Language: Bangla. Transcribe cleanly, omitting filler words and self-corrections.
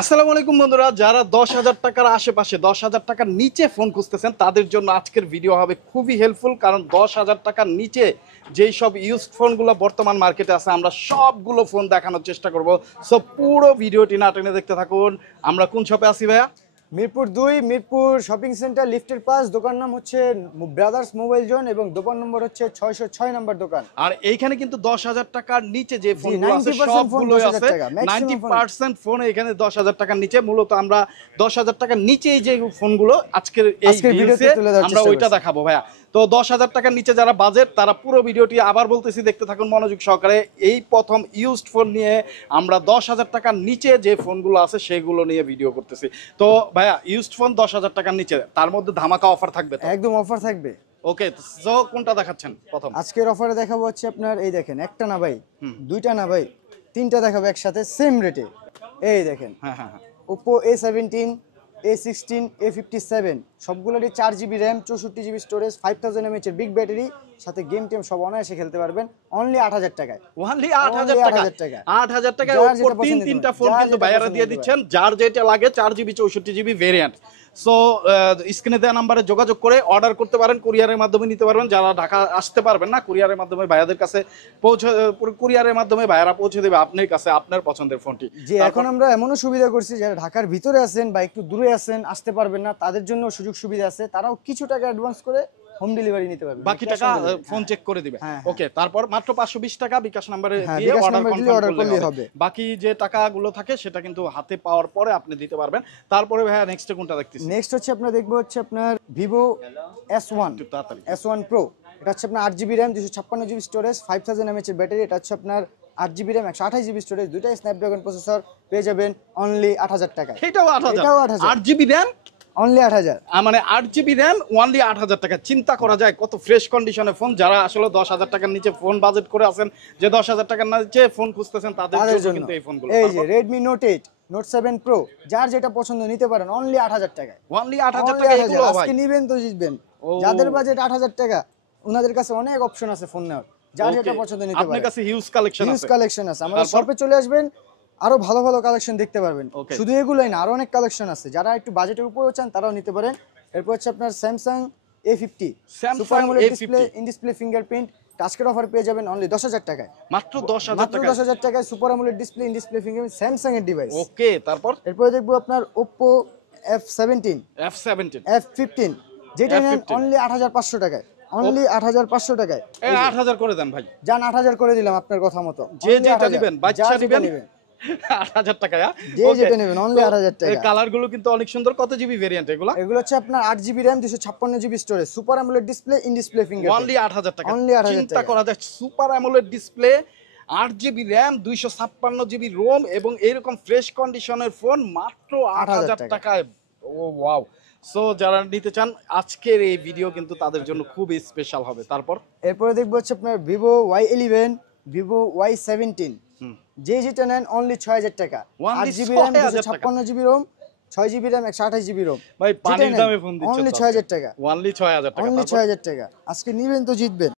আসসালামু আলাইকুম বন্ধুরা, যারা 10,000 টাকার আশেপাশে 10,000 টাকার নিচে ফোন খুঁজতেছেন তাদের জন্য আজকের ভিডিও হবে খুবই হেল্পফুল। কারণ 10,000 টাকার নিচে যেই সব ইউজড ফোনগুলো বর্তমান মার্কেটে আছে আমরা সবগুলো ফোন দেখানোর চেষ্টা করব। সো পুরো ভিডিওটি না টেনে দেখতে থাকুন। আমরা কোন শপে আছি ভাইয়া? মিরপুর 2 মিরপুর শপিং সেন্টার লিফটের পাশ। দোকান নাম হচ্ছে ব্রাদার্স মোবাইল জোন এবং দোকান নম্বর হচ্ছে 606 নম্বর দোকান। আর এইখানে কিন্তু 10,000 টাকার নিচে যে ফোনগুলো আছে 90% সবগুলোই আছে। 10,000 90% ফোন এখানে 10,000 টাকার নিচে। মূলত আমরা 10,000 টাকার নিচেই যে ফোনগুলো আজকের এই ভিডিওতে আমরা ওইটা দেখাবো ভাইয়া। তো 10,000 টাকার নিচে যারা বাজেট তারা পুরো ভিডিওটি আবার বলতেছি দেখতে থাকুন মনোযোগ সহকারে। এই প্রথম ইউজড ফোন নিয়ে আমরা 10,000 টাকার নিচে যে ফোনগুলো আছে সেগুলো নিয়ে ভিডিও করতেছি। তো ভাইয়া ইউজড ফোন 10,000 টাকার নিচে, তার মধ্যে ধামাকা অফার থাকবে তো? একদম অফার থাকবে। ওকে, সো কোনটা দেখাচ্ছেন প্রথম? আজকের অফারে দেখাবো হচ্ছে আপনার এই দেখেন, একটা না ভাই, দুইটা না ভাই, তিনটা দেখাবো একসাথে সেম রেটে। এই দেখেন, হ্যাঁ হ্যাঁ হ্যাঁ, Oppo A17, A16, A57 সবগুলোরই 4GB RAM, 64GB storage, 5000 mAh এর বিগ ব্যাটারি, সাথে গেম টেম সব অনায়াসে খেলতে পারবেন অনলি 8,000 টাকায়। ওনলি 8,000 টাকা। 8,000 টাকায় যার উপর যেটা পছন্দ তিনটা হবে, ফোন যার কিন্তু যেটা বাইরে পছন্দ দিয়ে হবে। দিচ্ছেন, যার যেটা লাগে 4GB 64GB ভেরিয়েন্ট। সো স্ক্রিনে দেওয়া নাম্বারে যোগাযোগ করে অর্ডার করতে পারেন, কুরিয়ারের মাধ্যমে নিতে পারবেন। যারা ঢাকা আসতে পারবেন না, কুরিয়ারের মাধ্যমে ভাইয়াদের কাছে কুরিয়ারের মাধ্যমে ভাইয়ারা পৌঁছে দেবে আপনার কাছে আপনার পছন্দের ফোনটি। যে এখন আমরা এমনও সুবিধা করছি যারা ঢাকার ভিতরে আছেন বা একটু দূরে আছেন, আসতে পারবেন না, তাদের জন্য সুযোগ সুবিধা আছে। তারাও কিছু টাকা অ্যাডভান্স করে হোম ডেলিভারি নিতে পারবে, বাকি টাকা ফোন চেক করে দিবে। ওকে, তারপর মাত্র 520 টাকা বিকাশ নাম্বারে দিয়ে অর্ডার কনফার্ম করলে হবে। বাকি যে টাকাগুলো থাকে সেটা কিন্তু হাতে পাওয়ার পরে আপনি দিতে পারবেন। তারপরে ভাইয়া নেক্সট কোনটা দেখতেছি? নেক্সট হচ্ছে আপনার দেখবো হচ্ছে আপনার Vivo S1 Pro। এটা হচ্ছে আপনার 8GB RAM, 256GB storage, 5000 mAh এর ব্যাটারি। এটা হচ্ছে আপনার 8GB র্যাম, 128GB স্টোরেজ, দুইটাই স্ন্যাপড্রাগন প্রসেসর। পেয়ে যাবেন অনলি 8,000 টাকায়। এটাও 8,000। 8GB র্যাম অনলি 8,000, মানে 8GB র্যাম অনলি 8,000 টাকা। চিন্তা করা যায় কত ফ্রেশ কন্ডিশনে ফোন। যারা আসলে 10,000 টাকার নিচে ফোন বাজেট করে আছেন, যে 10,000 টাকার নিচে ফোন খুঁজতেছেন তাদের জন্য কিন্তু এই ফোনগুলো। এই যে Redmi Note 8, Note 7 Pro, যার যেটা পছন্দ নিতে পারেন অনলি 8,000 টাকায়। অনলি 8,000 টাকা এগুলো ভাই। আজকে নিবেন তো জিতবেন। যাদের বাজেট 8,000 টাকা, ওনাদের কাছে অনেক অপশন আছে ফোন নেওয়ার, যার যেটা পছন্দ নিতে পারেন। আপনার কাছে হিউজ কালেকশন আছে। আমাদের শপে চলে আসবেন, আরো ভালো ভালো কালেকশন দেখতে পারবেন। শুধু এগুলাই না, আরো অনেক কালেকশন আছে। যারা একটু বাজেটের উপরে চান তারাও নিতে পারেন। এরপর হচ্ছে আপনার Samsung A50 super AMOLED display, in display fingerprint. আজকের অফার পেয়ে যাবেন অনলি 10,000 টাকায়। মাত্র 10,000 টাকায় super AMOLED display, in display fingerprint, Samsung এর ডিভাইস। ওকে, তারপর এরপরে দেখবো আপনার Oppo F17, F15, যেটা নেন অনলি 8,500 টাকায়। অনলি 8,500 টাকায়। 8,000 করে দেন ভাই। জান 8,000 করে দিলাম আপনার কথা মতো। যে যেটা নেবেন, বাচ্চা নেবেন 8,000 টাকা। যে যেটা নেবেন অনলি 8,000 টাকা। এই কালার গুলো কিন্তু অনেক সুন্দর। কত জিবি ভেরিয়েন্ট এগুলো? এগুলো হচ্ছে আপনার 8GB RAM, 256GB storage, super AMOLED display, in display fingerprint. Only 8,000 টাকা। অনলি 8,000 চিন্তা করা যায়, super AMOLED display, 8GB RAM, 256GB ROM এবং এরকম ফ্রেশ কন্ডিশনের ফোন মাত্র 8,000 টাকায়। ও ওয়াও। সো যারা নিতে চান আজকের এই ভিডিও কিন্তু তাদের জন্য খুব স্পেশাল হবে। তারপর এরপরে দেখবো হচ্ছে আপনার Vivo Y11, Vivo Y17, যে যেটা নেন অনলি 6,000 টাকা। 8GB RAM, 256GB Rome, 6GB RAM, 128GB Rome. ভাই পানির দামে ফোন দিচ্ছেন অনলি 6,000 টাকা। অনলি 6,000 টাকা। অনলি 6,000 টাকা। আজকে নিবেন তো জিতবেন।